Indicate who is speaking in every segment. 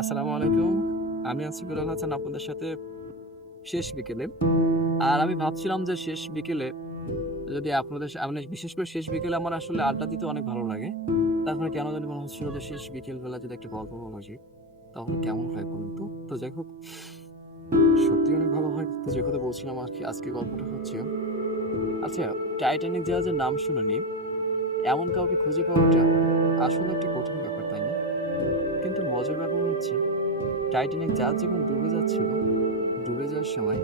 Speaker 1: আসসালামু আলাইকুম। আমি আসিফুল হাসান আপনাদের সাথে শেষ বিকেলে। আর আমি ভাবছিলাম যে শেষ বিকেলে যদি আপনাদের মানে বিশেষ করে শেষ বিকেলে আমার আসলে আড্ডা দিতে অনেক ভালো লাগে। তারপরে কেন জানি মনে হচ্ছিল যে শেষ বিকেল বেলা যদি একটা গল্প বলা যায়, তাহলে কেমন হয় বলুন তো? তো যাই হোক, সত্যি অনেক ভালো হয়। তো যে কথা বলছিলাম আর কি আজকে গল্পটা হচ্ছে আচ্ছা টাইটানিক জাহাজের নাম শুনেনি, এমন কাউকে খুঁজে পাওয়াটা আসলে একটি কঠিন ব্যাপার, তাই না? কিন্তু মজার ব্যাপার হচ্ছে টাইটানিক জাহাজ যখন ডুবে যাচ্ছিল, ডুবে যাওয়ার সময়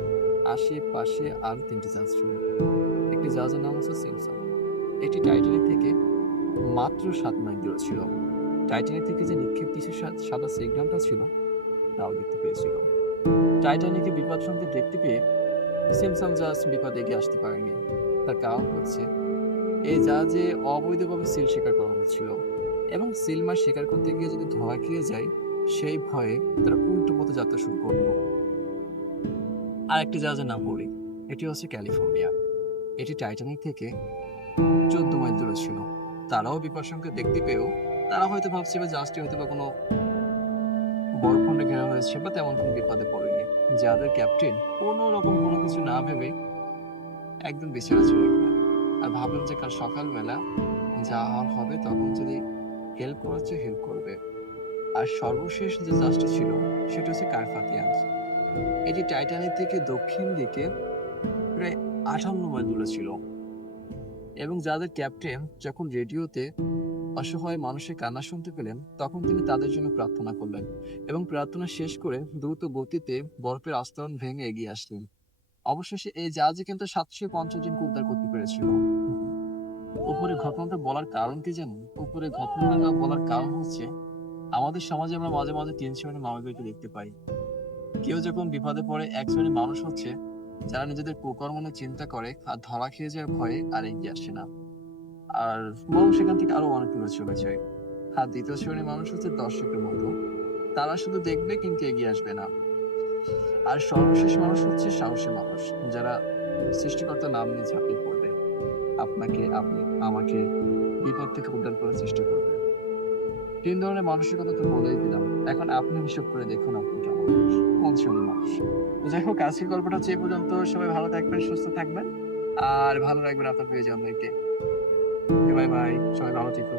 Speaker 1: আশেপাশে আরও তিনটি জাহাজ ছিল। একটি জাহাজের নাম হচ্ছে সিমসন এটি টাইটানিক থেকে মাত্র সাত মাইল দূরে ছিল। টাইটানিক থেকে যে নিক্ষেপ কিছু সাদা সিগন্যালটা ছিল, তাও দেখতে পেয়েছিল। টাইটানিকে বিপদ সংকেত দেখতে পেয়ে সিমসন জাহাজ বিপদ এগিয়ে আসতে পারেনি। তার কারণ হচ্ছে, এই জাহাজে অবৈধভাবে সিল শিকার করা হয়েছিল। এবং সিল শিকার করতে গিয়ে যদি ধোয়া খেয়ে যায়, সেই ভয়ে তারা উল্টো পথে যাত্রা শুরু করল। আরেকটি জাহাজের নাম বলি, এটি হচ্ছে ক্যালিফোর্নিয়া। এটি টাইটানিক থেকে চোদ্দ মাইল দূরে ছিল। তারাও বিপদ সংকেত দেখতে পেয়েও তারা হয়তো ভাবছে বা জাহাজটি হয়তো বা কোনো বরফখণ্ডে ঘেরা হয়েছে বা তেমন কোনো বিপদে পড়েনি, যাদের ক্যাপ্টেন কোনো রকম কোনো কিছু না ভেবে একদম বিছানা চলে গেলেন। আর ভাবলেন যে কাল সকালবেলা যা হবে তখন যদি হেল্প করাচ্ছে হেল্প করবে। আর সর্বশেষ যে জাহাজটি ছিল, সেটা হচ্ছে কারফাতিয়ান্স এটি টাইটানিক থেকে দক্ষিণ দিকে প্রায় আটান্ন মাইল দূরে ছিল। এবং যাদের ক্যাপ্টেন যখন রেডিওতে অসহায় মানুষের কান্না শুনতে পেলেন, তখন তিনি তাদের জন্য প্রার্থনা করলেন এবং প্রার্থনা শেষ করে দ্রুত গতিতে বরফের আস্তরণ ভেঙে এগিয়ে আসলেন। অবশেষে এই জাহাজে কিন্তু সাতশো পঞ্চাশ জনকে উদ্ধার করতে পেরেছিল। উপরে ঘটনাটা বলার কারণ কি জানেন? উপরে ঘটনাটা বলার কারণ হচ্ছে, আমাদের সমাজে আমরা মাঝে মাঝে তিন শ্রেণির মানুষদেরকে দেখতে পাই। কেউ যখন বিপদে পড়ে, এক শ্রেণির মানুষ হচ্ছে যারা নিজেদের কুকর্ম নিয়ে চিন্তা করে আর ধরা খেয়ে যাওয়ার ভয়ে আর এগিয়ে আসে না। আর বরং সেখান থেকে আরও অনেক দূরে চলে যায়। আর দ্বিতীয় শ্রেণির মানুষ হচ্ছে দর্শকের মতো। তারা শুধু দেখবে কিন্তু এগিয়ে আসবে না। আর সর্বশেষ মানুষ হচ্ছে সাহসী মানুষ, যারা সৃষ্টিকর্তার নাম নিয়ে ঝাঁপিয়ে আপনাকে, আপনি আমাকে বিপদ থেকে উদ্ধার করার চেষ্টা করবে তিন ধরনের মানসিকতা তো বলেই দিলাম। এখন আপনি হিসেব করে দেখুন আপনি কেমন কোন শ্রেণির মানুষ। যাই হোক, আজকের গল্পটা হচ্ছে এই পর্যন্ত। সবাই ভালো থাকবেন, সুস্থ থাকবেন। আর ভালো রাখবেন আপনার প্রিয়জনদেরকে। বাই বাই, সবাই ভালো থেকো।